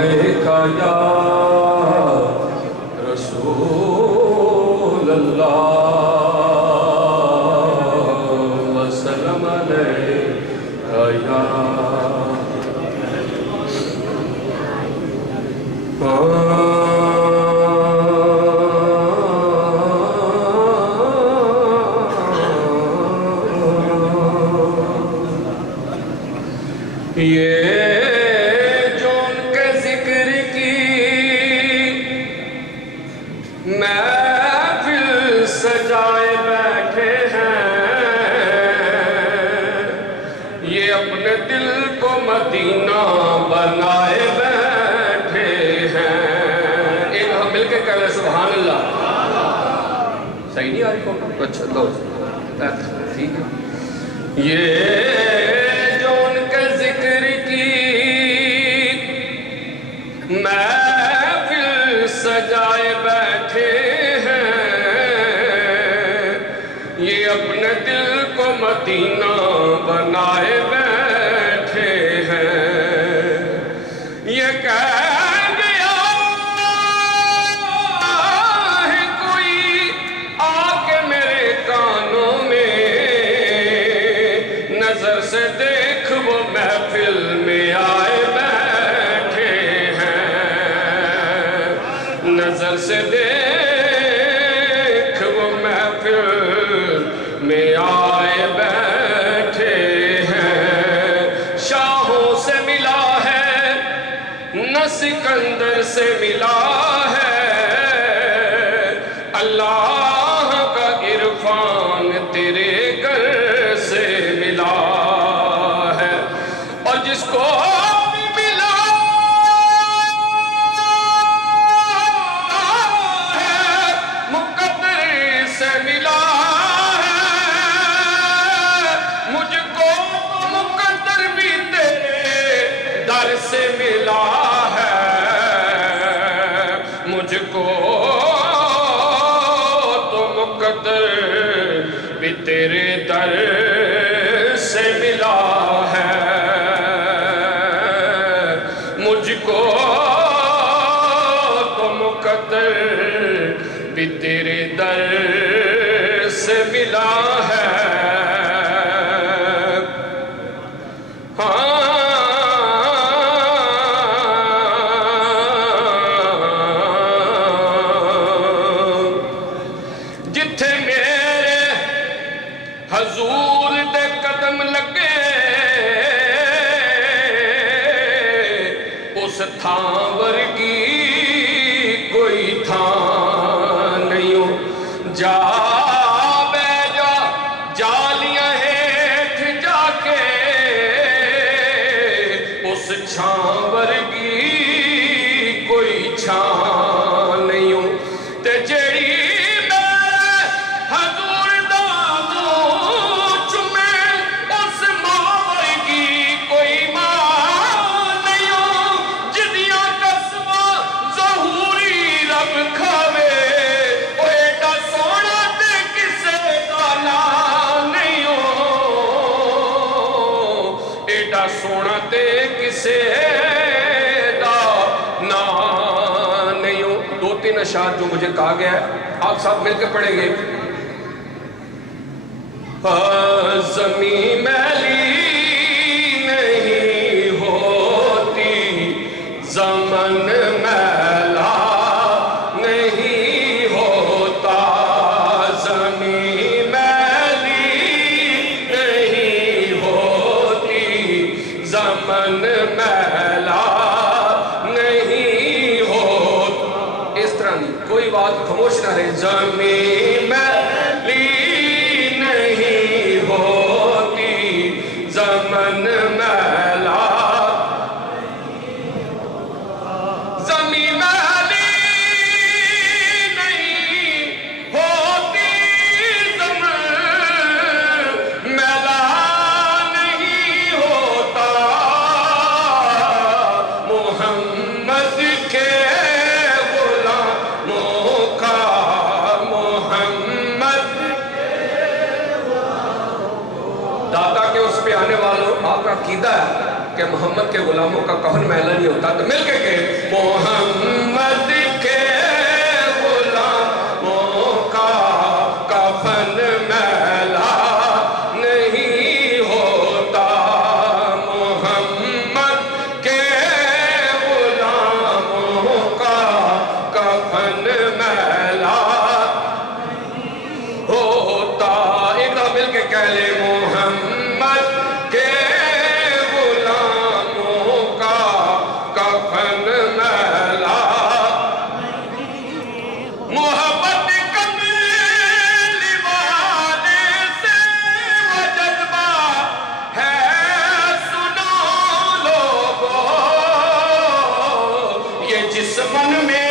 یا رسول اللہ وسلم علیکہ یا یہ جو ان کے ذکر کی محفل سجائے بیٹھے ہیں، یہ اپنے دل کو مدینہ بنائے بیٹھے ہیں۔ ایک ہم مل کے کہہ رہے سبحان اللہ۔ صحیح نہیں آ رہی کو؟ اچھا لو ٹھیک ہے۔ یہ محفل سجائے بیٹھے ہیں، یہ اپنے دل کو مدینہ بنائے بیٹھے ہیں۔ یہ کہہ گیا ہے کوئی آ کے میرے کانوں میں، نظر سے دیکھ وہ محفل میں آئے نظر سے دیکھ وہ محفل میں آئے بیٹھے ہیں۔ شاہوں سے ملا ہے نہ سکندر سے ملا ہے، اللہ کا عرفان تیرے گھر سے ملا ہے، اور جس کو سے ملا ہے، مجھ کو تو مقدر بھی تیرے در سے ملا ہے، مجھ کو تو مقدر بھی تیرے در سے ملا ہے۔ حضور دے قدم لگے اس تھاں ورگی کوئی تھاں نہیں ہو، جا بے جا جالیاں ہیٹھ جا کے اس چھاں ورگی کوئی چھاں نہیں ہو، تے جیڑی سونا تے کسے دا نا نہیں ہو۔ دو تین اشعار جو مجھے کہا گیا ہے آپ ساتھ مل کے پڑھیں گے۔ زمین میلی نہیں ہوتی، زمن میلا نہیں ہوتا، زمین میلی نہیں ہوتی، زمن میلا نہیں ہوتا۔ اس طرح نہیں، کوئی بات خاموش نہ رہے۔ زمین میلی نہیں ہوتی، زمن میلا زمین میلی نہیں ہوتی، زمن میلا نہیں ہوتا، محمد کے غلاموں کا، محمد دادا کے آنے والوں آپ کا عقیدہ ہے کہ محمد کے غلاموں کا کہن محلہ نہیں ہوتا، تو مل کے جس من میں